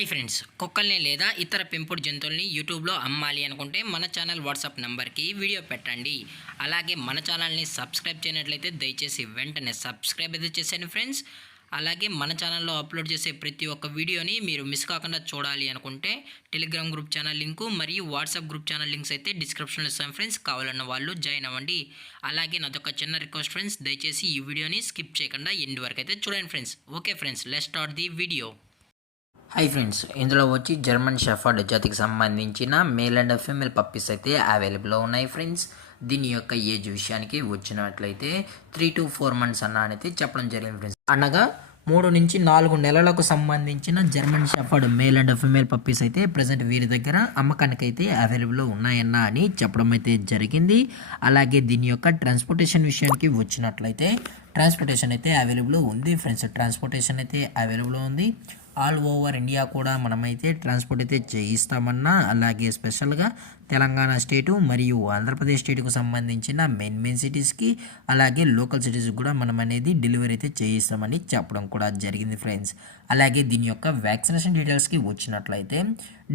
Hi friends, కుక్కల్ని లేదా ఇతర పెంపుడు జంతువుల్ని యూట్యూబ్లో అమ్మాలి అనుకుంటే మన ఛానల్ వాట్సాప్ నెంబర్కి వీడియో పెట్టండి. అలాగే మన ఛానల్ని సబ్స్క్రైబ్ చేయనట్లయితే దయచేసి వెంటనే సబ్స్క్రైబ్ అయితే చేసేయండి ఫ్రెండ్స్. అలాగే మన ఛానల్లో అప్లోడ్ చేసే ప్రతి ఒక్క వీడియోని మీరు మిస్ కాకుండా చూడాలి అనుకుంటే టెలిగ్రామ్ గ్రూప్ ఛానల్ లింకు మరియు వాట్సాప్ గ్రూప్ ఛానల్ లింక్స్ అయితే డిస్క్రిప్షన్లో ఇస్తాను ఫ్రెండ్స్. కావాలన్న వాళ్ళు జాయిన్ అవ్వండి. అలాగే నాదొక చిన్న రిక్వెస్ట్ ఫ్రెండ్స్, దయచేసి ఈ వీడియోని స్కిప్ చేయకుండా ఎండ్ వరకు అయితే చూడండి friends. Okay friends, let's start the video. Hi friends, ఇందులో వచ్చి జర్మన్ షెఫర్డ్ జాతికి సంబంధించిన మేల్ అండ్ ఫీమేల్ పప్పీస్ అయితే అవైలబుల్లో ఉన్నాయి ఫ్రెండ్స్. దీని యొక్క ఏజ్ విషయానికి వచ్చినట్లయితే 3 to 4 months అయితే చెప్పడం జరిగింది ఫ్రెండ్స్. అనగా 3 నుంచి 4 నెలలకు సంబంధించిన German shepherd male and female puppies అయితే ప్రజెంట్ వీరి దగ్గర అమ్మకానికి అయితే అవైలబుల్లో ఉన్నాయన్న అని చెప్పడం అయితే జరిగింది. అలాగే దీని యొక్క ట్రాన్స్పోర్టేషన్ విషయానికి వచ్చినట్లయితే ట్రాన్స్పోర్టేషన్ అయితే అవైలబుల్ ఉంది ఫ్రెండ్స్. ట్రాన్స్పోర్టేషన్ అయితే అవైలబుల్ ఉంది. ఆల్ ఓవర్ ఇండియా కూడా మనమైతే ట్రాన్స్పోర్ట్ అయితే చేయిస్తామన్నా, అలాగే స్పెషల్గా తెలంగాణ స్టేటు మరియు ఆంధ్రప్రదేశ్ స్టేట్కు సంబంధించిన మెయిన్ సిటీస్కి అలాగే లోకల్ సిటీస్కి కూడా మనం అనేది డెలివరీ అయితే చేయిస్తామని చెప్పడం కూడా జరిగింది ఫ్రెండ్స్. అలాగే దీని యొక్క వ్యాక్సినేషన్ డీటెయిల్స్కి వచ్చినట్లయితే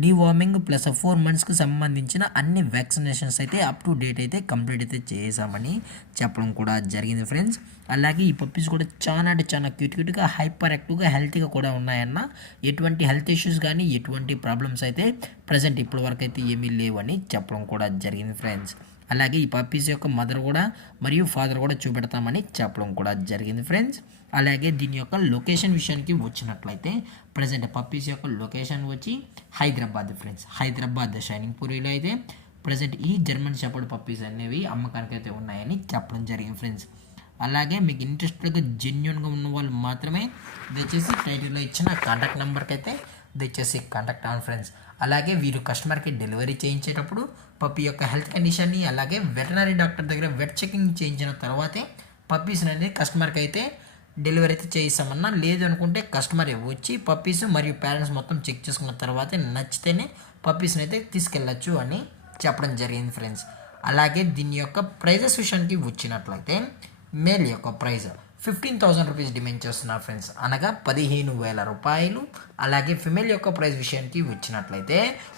డీవార్మింగ్ ప్లస్ 4 monthsకి సంబంధించిన అన్ని వ్యాక్సినేషన్స్ అయితే అప్ టు డేట్ అయితే కంప్లీట్ అయితే చేసామని చెప్పడం కూడా జరిగింది ఫ్రెండ్స్. అలాగే ఈ పప్పీస్ కూడా చాలా అంటే చాలా క్యూట్గా హైపర్ యాక్టివ్గా హెల్తీగా కూడా ఉన్నాయన్న. ఎటువంటి హెల్త్ ఇష్యూస్ కానీ ఎటువంటి ప్రాబ్లమ్స్ అయితే ప్రజెంట్ ఇప్పటి వరకు అయితే ఏమీ లేవని చెప్పడం కూడా జరిగింది ఫ్రెండ్స్. అలాగే ఈ పప్పీస్ యొక్క మదర్ కూడా మరియు ఫాదర్ కూడా చూపెడతామని చెప్పడం కూడా జరిగింది ఫ్రెండ్స్. అలాగే దీని యొక్క లొకేషన్ విషయానికి వచ్చినట్లయితే ప్రజెంట్ పప్పీస్ యొక్క లొకేషన్ వచ్చి హైదరాబాద్ ఫ్రెండ్స్. హైదరాబాద్ షైనింగ్ పూరిలో అయితే ప్రజెంట్ ఈ జర్మన్ షెపర్డ్ పప్పీస్ అనేవి అమ్మకానికి అయితే ఉన్నాయని చెప్పడం జరిగింది ఫ్రెండ్స్. అలాగే మీకు ఇంట్రెస్టెడ్గా జెన్యున్గా ఉన్న వాళ్ళు మాత్రమే దయచేసి టైటిల్లో ఇచ్చిన కాంటాక్ట్ నెంబర్కి అయితే దయచేసి కాంటాక్ట్ అవ్వండి ఫ్రెండ్స్. అలాగే వీరు కస్టమర్కి డెలివరీ చేయించేటప్పుడు పప్పీ యొక్క హెల్త్ కండిషన్ని అలాగే వెటనరీ డాక్టర్ దగ్గర వెట్ చెకింగ్ చేయించిన తర్వాతే పప్పీస్ అనేది కస్టమర్కి అయితే డెలివరీ అయితే చేయిస్తామన్నా. లేదు అనుకుంటే కస్టమర్ వచ్చి పప్పీస్ మరియు పేరెంట్స్ మొత్తం చెక్ చేసుకున్న తర్వాతే నచ్చితేనే పప్పీస్ని అయితే తీసుకెళ్ళచ్చు అని చెప్పడం జరిగింది ఫ్రెండ్స్. అలాగే దీని యొక్క ప్రైజెస్ విషయానికి వచ్చినట్లయితే మేల్ యొక్క ప్రైజ్ 15,000 రూపీస్ డిమాండ్ చేస్తున్నారు ఫ్రెండ్స్, అనగా 15,000 రూపాయలు. అలాగే ఫిమేల్ యొక్క ప్రైస్ విషయానికి వచ్చినట్లయితే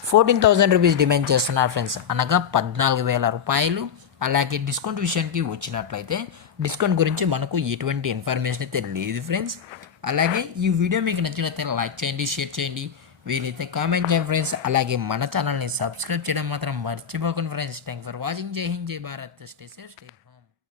14,000 రూపీస్ డిమాండ్ చేస్తున్నారు ఫ్రెండ్స్, అనగా 14,000 రూపాయలు. అలాగే డిస్కౌంట్ విషయానికి వచ్చినట్లయితే డిస్కౌంట్ గురించి మనకు ఎటువంటి ఇన్ఫర్మేషన్ అయితే లేదు ఫ్రెండ్స్. అలాగే ఈ వీడియో మీకు నచ్చినట్లయితే లైక్ చేయండి, షేర్ చేయండి, వీలైతే కామెంట్ చేయండి ఫ్రెండ్స్. అలాగే మన ఛానల్ని సబ్స్క్రైబ్ చేయడం మాత్రం మర్చిపోకండి ఫ్రెండ్స్. Thank for watching. జై హింద్, జై భారత్. Stay safe, stay